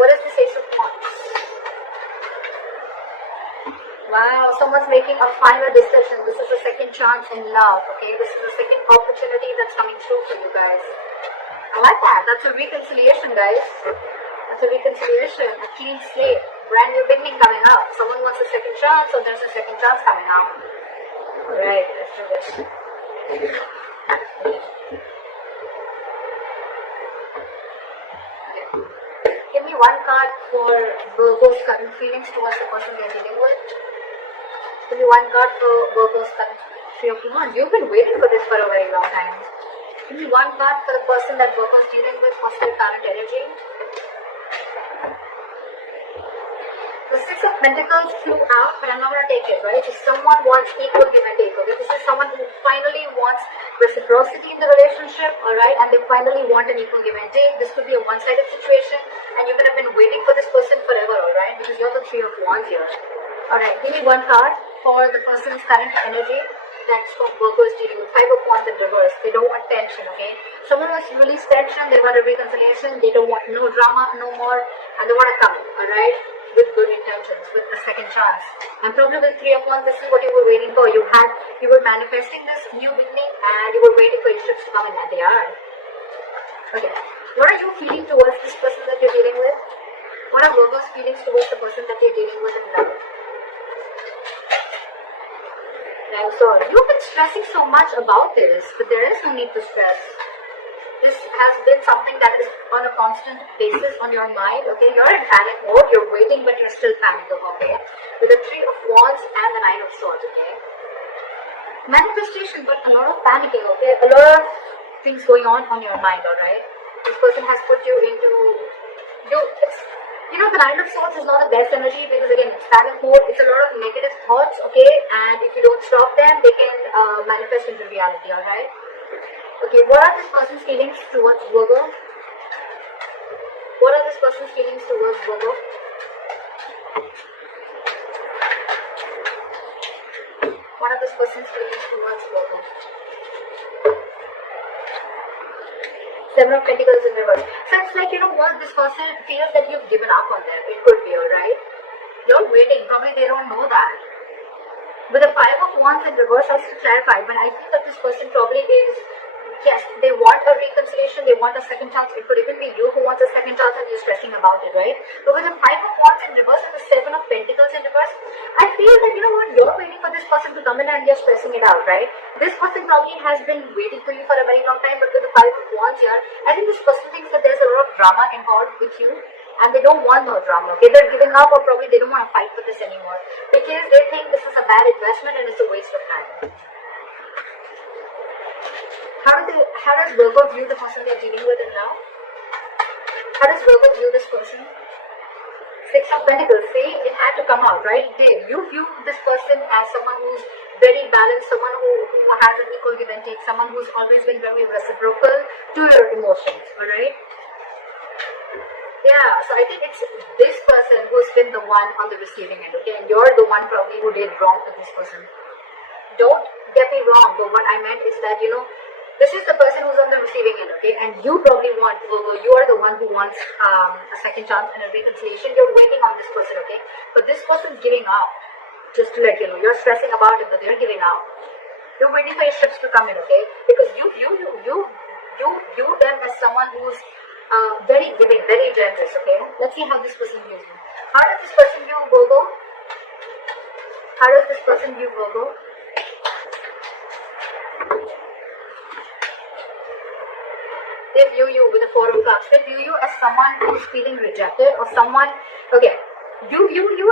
What is this Ace of Wands? Wow, someone's making a final decision. This is a second chance in love, okay? This is a second opportunity that's coming through for you guys. I like that. That's a reconciliation, guys. That's a reconciliation, a clean slate, brand new beginning coming up. Someone wants a second chance, so there's a second chance coming up. Alright, let's do this. Give me one card for Virgo's current feelings towards the person they're dealing with. Give me one card for Virgo's current feelings. You've been waiting for this for a very long time. Give me one card for the person that Virgo's dealing with. What's their current energy? The Six of Pentacles flew out, but I'm not going to take it, right? If someone wants equal give and take, okay? This is someone who finally wants reciprocity in the relationship, alright? And they finally want an equal give and take. This could be a one-sided situation, and you could have been waiting for this person forever, alright? Because you're the Three of Wands here. Alright, give me one card for the person's current energy. That's what Virgo is dealing with. Five of Wands in reverse. They don't want tension, okay? Someone wants to release tension, they want a reconciliation, they don't want no drama, no more, and they want to come, alright? With good intentions, with a second chance. And probably with Three of Wands, this is what you were waiting for. You were manifesting this new beginning and you were waiting for your ships to come in, and they are. Okay. What are you feeling towards this person that you're dealing with? What are Virgo's feelings towards the person that you're dealing with in love? Now, so you've been stressing so much about this, but there is no need to stress. This has been something that is on a constant basis on your mind, okay? You're in panic mode, you're waiting, but you're still panicking, okay? With the Three of Wands and the Nine of Swords, okay? Manifestation, but a lot of panicking, okay? A lot of things going on your mind, alright? This person has put you into... the Nine of Swords is not the best energy because, again, it's panic mode, it's a lot of negative thoughts, okay? And if you don't stop them, they can manifest into reality, alright? Okay, what are this person's feelings towards Virgo? What are this person's feelings towards Virgo? What are this person's feelings towards Virgo? Seven of Pentacles in reverse. So it's like, what, this person feels that you've given up on them. It could be, alright? You're waiting. Probably they don't know that. With the Five of Wands in reverse, I have to clarify, but I feel that this person probably is... Yes, they want a reconciliation, they want a second chance. It could even be you who wants a second chance and you're stressing about it, right? But with the Five of Wands in reverse and the Seven of Pentacles in reverse, I feel that, you're waiting for this person to come in and you're stressing it out, right? This person probably has been waiting for you for a very long time, but with the Five of Wands here, I think this person thinks that there's a lot of drama involved with you and they don't want no drama, okay? They're giving up, or probably they don't want to fight for this anymore because they think this is a bad investment and it's a waste of time. How does Virgo view the person they're dealing with now? How does Virgo view this person? Six of Pentacles. See, it had to come out, right? It did. You view this person as someone who's very balanced, someone who has an equal give and take, someone who's always been very reciprocal to your emotions, alright? Yeah, so I think it's this person who's been the one on the receiving end, okay? And you're the one probably who did wrong to this person. Don't get me wrong, but what I meant is that, this is the person who's on the receiving end, okay? And you probably want, you are the one who wants a second chance and a reconciliation. You're waiting on this person, okay? But this person's giving up. Just to let you know, you're stressing about it, but they're giving up. You're waiting for your ships to come in, okay? Because you view them as someone who's very giving, very generous, okay? Let's see how this person views you. How does this person view Virgo? How does this person view Virgo? They view you with a Four of Cups. They view you as someone who's feeling rejected or someone, okay, you view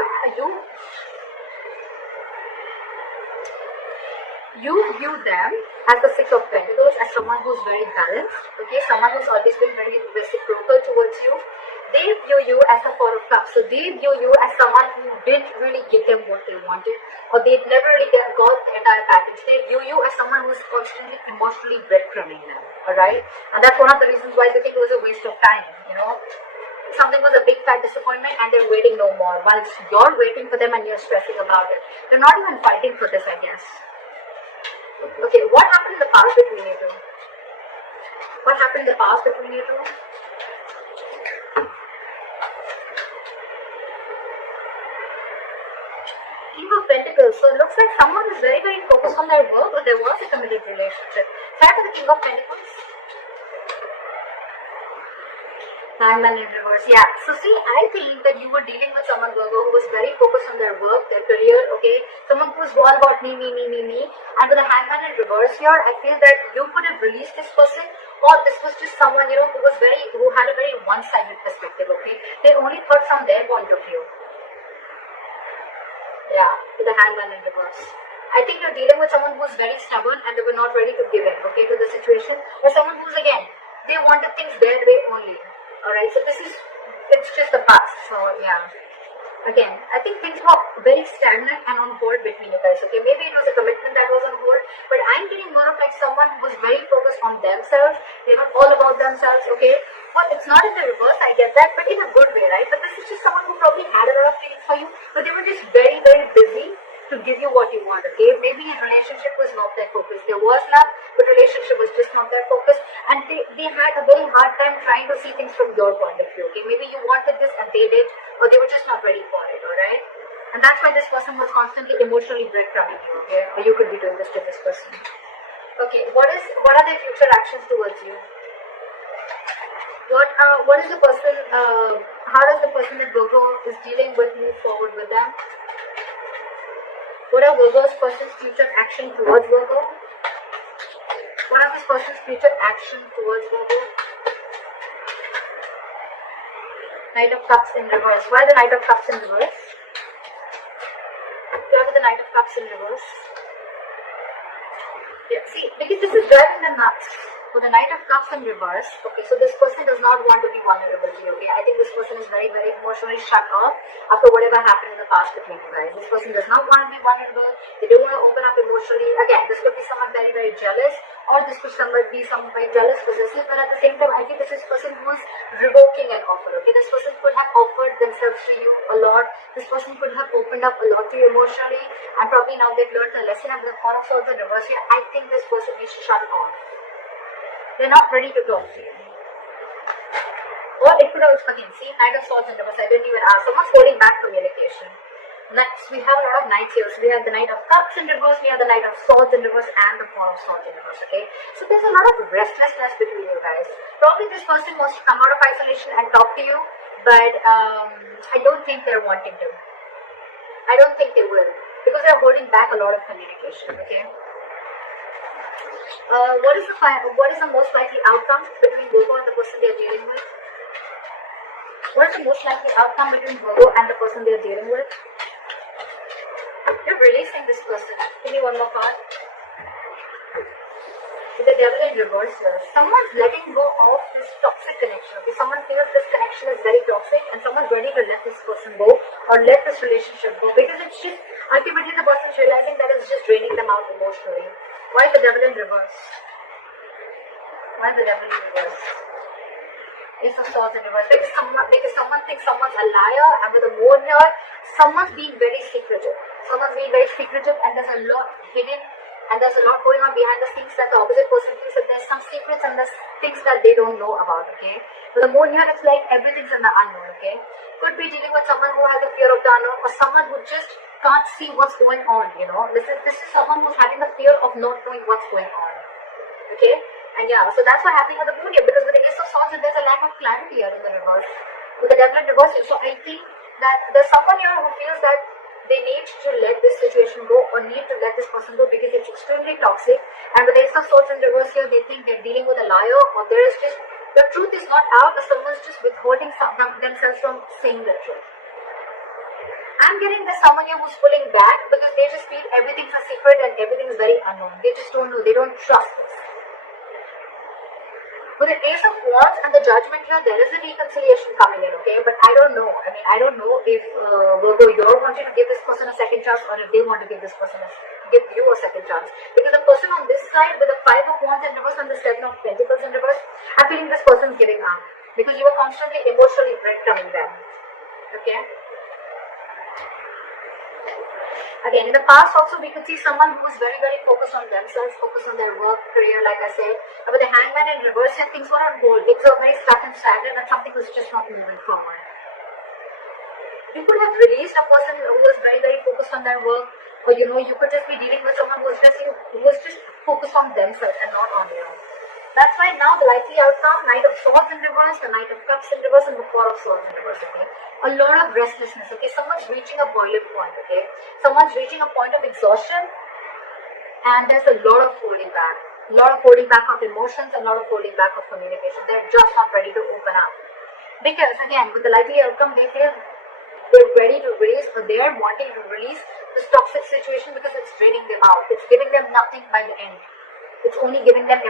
them as the Six of Pentacles, as someone who's very balanced, okay, someone who's always been very reciprocal towards you. They view you as the Four of Cups. So they view you as someone who didn't really give them what they wanted, or they never really got the entire package. They view you as someone who's constantly emotionally breadcrumbing them, alright? And that's one of the reasons why they think it was a waste of time, Something was a big fat disappointment and they're waiting no more. Whilst you're waiting for them and you're stressing about it. They're not even fighting for this, I guess. Okay, what happened in the past between you two? What happened in the past between you two? Pentacles. So it looks like someone is very, very focused on their work, or there was a committed relationship. Back to the King of Pentacles. Hangman in reverse. Yeah. So see, I think that you were dealing with someone, Virgo, who was very focused on their work, their career, okay? Someone who was all about me. And with the Hangman in reverse here, I feel that you could have released this person, or this was just someone, you know, who had a very one-sided perspective, okay? They only thought from their point of view. Yeah, with the Hangman in reverse. I think you're dealing with someone who's very stubborn and they were not ready to give in, okay, to the situation. Or someone who's, again, they wanted things their way only. Alright, so it's just the past. So yeah, again, I think things were very stagnant and on hold between you guys. Okay, maybe it was a commitment that was on hold, but I'm getting more of like someone who was very focused on themselves. They were all about themselves. Okay, well, it's not in the reverse, I get that, but in a good way, right? But this is just someone who probably had a lot of feelings for you, but they were just very, very busy to give you what you want, okay? Maybe a relationship was not their focus. There was love, but relationship was just not their focus, and they had a very hard time trying to see things from your point of view, okay? Maybe you wanted this and they did, or they were just not ready for it, alright? And that's why this person was constantly emotionally breadcrumbing you, okay? Or you could be doing this to this person. Okay, what are their future actions towards you? What is the person, how does the person that Virgo is dealing with move forward with them? What are Virgo's person's future action towards Virgo? What are this person's future action towards Virgo? Knight of Cups in reverse. Why the Knight of Cups in reverse? Why the Knight of Cups in reverse? Yeah, see, because this is driving them nuts. With the Knight of Cups in reverse, okay, so this person does not want to be vulnerable to you, okay? I think this person is very, very emotionally shut off after whatever happened in the past between you guys. This person does not want to be vulnerable. They don't want to open up emotionally. Again, this could be someone very, very jealous, or this could be someone very jealous, possessive, but at the same time, I think this is a person who is revoking an offer, okay? This person could have offered themselves to you a lot. This person could have opened up a lot to you emotionally, and probably now they've learned a lesson, and the Four of Swords in reverse here, I think this person is shut off. They're not ready to talk to you. Or it could also, again, see, Knight of Swords in reverse, I didn't even ask. Someone's holding back communication. Next, we have a lot of Knights here. So we have the Knight of Cups in reverse, we have the Knight of Swords in reverse, and the Four of Swords in reverse, okay? So there's a lot of restlessness between you guys. Probably this person wants to come out of isolation and talk to you, but I don't think they're wanting to. I don't think they will, because they're holding back a lot of communication, okay? What is the most likely outcome between Virgo and the person they are dealing with? What is the most likely outcome between Virgo and the person they are dealing with? You're releasing this person. Give me one more card. With the Devil in reverse here. Someone's letting go of this toxic connection. Okay, someone feels this connection is very toxic, and someone's ready to let this person go, or let this relationship go, because it's just ultimately the person's realizing that it's just draining them out emotionally. Why the Devil in reverse? Why the Devil in reverse? Ace of Swords in reverse. Because someone thinks someone's a liar, and with the Moon here, someone's being very secretive. Someone's being very secretive, and there's a lot hidden, and there's a lot going on behind the scenes that the opposite person thinks that there's some secrets and there's things that they don't know about, okay? With the Moon here, it's like everything's in the unknown, okay? Could be dealing with someone who has a fear of the unknown, or someone who just can't see what's going on, you know. This is someone who's having the fear of not knowing what's going on, okay? And yeah, so that's what's happening with the Moon here, because with the Ace of Swords, there's a lack of clarity here in the reverse. With the Devil in reverse here, so I think that there's someone here who feels that they need to let this situation go, or need to let this person go, because it's extremely toxic. And with the Ace of Swords in reverse here, they think they're dealing with a liar, or there is just, the truth is not out, or someone's just withholding themselves from saying the truth. I'm getting this someone here who's pulling back because they just feel everything's a secret and everything's very unknown. They just don't know. They don't trust this. With the Ace of Wands and the Judgment here, there is a reconciliation coming in, okay? But I don't know. I mean, I don't know if Virgo, you're wanting to give this person a second chance, or if they want to give you a second chance. Because the person on this side with the Five of Wands in reverse and the Seven of Pentacles in reverse, I'm feeling this person's giving up. Because you were constantly emotionally breadcrumbing them. Okay? Again, in the past also we could see someone who is very, very focused on themselves, focused on their work, career, like I said. But with the Hangman in reverse, things were on hold. Things were very stuck and stagnant, and something was just not moving forward. You could have released a person who was very, very focused on their work, or you could just be dealing with someone who was just focused on themselves and not on you. That's why now the likely outcome, Knight of Swords in reverse, the Knight of Cups in reverse, and the Four of Swords in reverse, okay? A lot of restlessness, okay? Someone's reaching a boiling point, okay? Someone's reaching a point of exhaustion, and there's a lot of holding back. A lot of holding back of emotions, and a lot of holding back of communication. They're just not ready to open up. Because, again, with the likely outcome, they feel they're ready to release, or they're wanting to release this toxic situation because it's draining them out. It's giving them nothing by the end. It's only giving them